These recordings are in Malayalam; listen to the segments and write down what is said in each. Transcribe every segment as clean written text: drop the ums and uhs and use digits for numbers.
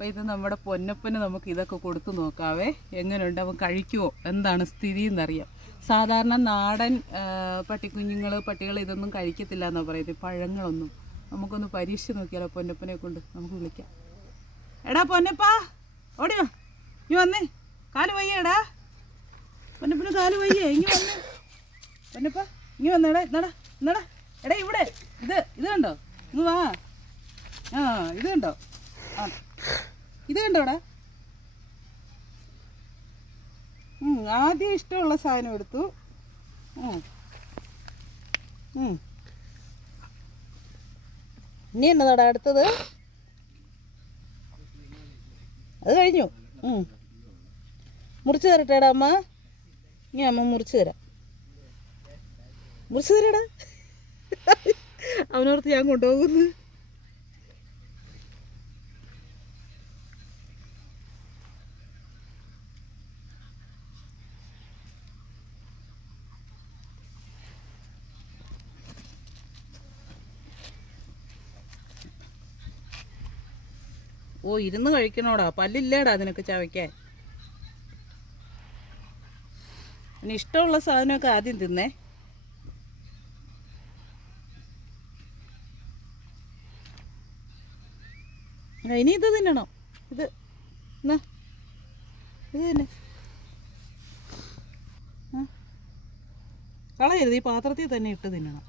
അപ്പോൾ ഇത് നമ്മുടെ പൊന്നപ്പന് നമുക്ക് ഇതൊക്കെ കൊടുത്തു നോക്കാവേ, എങ്ങനെയുണ്ട്, അവൻ കഴിക്കുമോ, എന്താണ് സ്ഥിതി എന്നറിയാം. സാധാരണ നാടൻ പട്ടികൾ ഇതൊന്നും കഴിക്കത്തില്ല എന്നാണ് പറയുന്നത്, പഴങ്ങളൊന്നും. നമുക്കൊന്ന് പരീക്ഷിച്ച് നോക്കിയാലോ, പൊന്നപ്പനെ കൊണ്ട് നമുക്ക് വിളിക്കാം. എടാ പൊന്നപ്പാ, ഓടിയോ, ഇനി വന്നേ, കാല് വയ്യേടാ, പൊന്നപ്പന് കാല് വയ്യേ, ഇനി വന്നേ പൊന്നപ്പാ, ഇനി വന്നേടാ, ഇന്നടാ ഇന്നടാ, എടാ ഇവിടെ ഇത് കണ്ടോ, ഇങ്ങ് വാ. ആ ഇത് കണ്ടോ, ആ ഇത് കണ്ടോടാ. ആദ്യം ഇഷ്ടമുള്ള സാധനം എടുത്തു. ഇനി എന്നതാടാ അടുത്തത്? അത് കഴിഞ്ഞു. മുറിച്ച് തരട്ടേടാ അമ്മ, ഇനി അമ്മ മുറിച്ച് തരാം. മുറിച്ച് തരാടാ. അവനോർത്ത് ഞാൻ കൊണ്ടുപോകുന്നു. ഓ, ഇരുന്ന് കഴിക്കണോടാ, പല്ലില്ലേടാ നിനക്ക് ചവയ്ക്കാൻ. പിന്നെ ഇഷ്ടമുള്ള സാധനമൊക്കെ ആദ്യം തിന്നേ. ഇനി ഇത് തിന്നണം, ഇത് ഇത് തന്നെ കളയരുത്, ഈ പാത്രത്തിൽ തന്നെ ഇട്ട് തിന്നണം.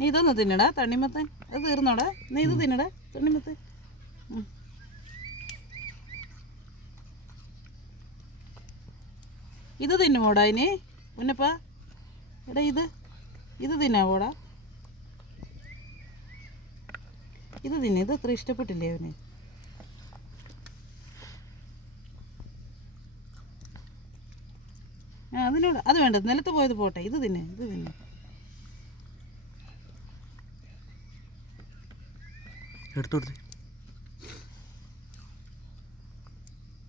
നീ ഇതൊന്ന് തിന്നടാ, തണ്ണിമത്തൻ, അത് തീർന്നോടാ. നീ ഇത് തിന്നടാ, തണ്ണിമത്തൻ. ഇത് തിന്നുമോടാ ഇനി പൊന്നപ്പാ, എടാ ഇത് തിന്നാവോടാ, ഇത് തിന്നെ. ഇത് അത്ര ഇഷ്ടപ്പെട്ടില്ലേ അവന്? അതിനോട് അത് വേണ്ട, നിലത്ത് പോയത് പോട്ടെ, ഇത് തിന്നെ.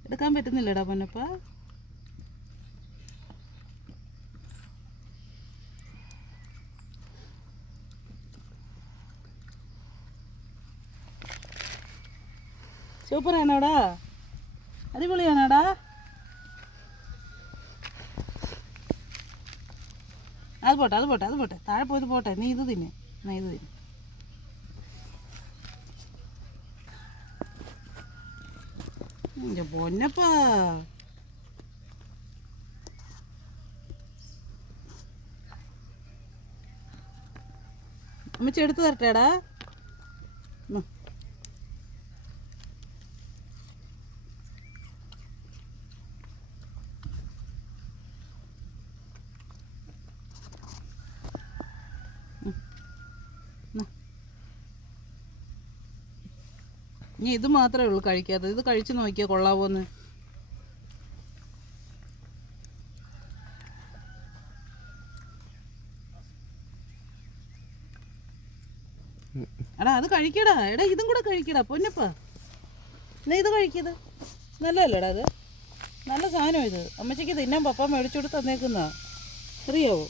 എടുക്കാൻ പറ്റുന്നില്ലടാ പൊന്നപ്പാ. സൂപ്പറാണോടാ, അടിപൊളിയാണോടാ. അത് പോട്ടെ, താഴെ പോയത് പോട്ടെ. നീ ഇത് തിന്നെ, ഇത് തിന്നെ. പൊന്നപ്പാ, അമ്മച്ചി എടുത്തു തരട്ടേടാ. ഇനി ഇത് മാത്രമേ ഉള്ളൂ കഴിക്കാത്തത്. ഇത് കഴിച്ച് നോക്കിയാൽ കൊള്ളാവോന്ന്. എടാ അത് കഴിക്കടാ, എടാ ഇതും കൂടെ കഴിക്കടാ പൊന്നപ്പാ. എന്നാ ഇത് കഴിക്കത് നല്ലതല്ലേടാ, അത് നല്ല സാധനം. ഇത് അമ്മച്ചിക്ക് തിന്നാൻ പപ്പ മേടിച്ചോട് തന്നേക്കുന്ന അറിയാവോ?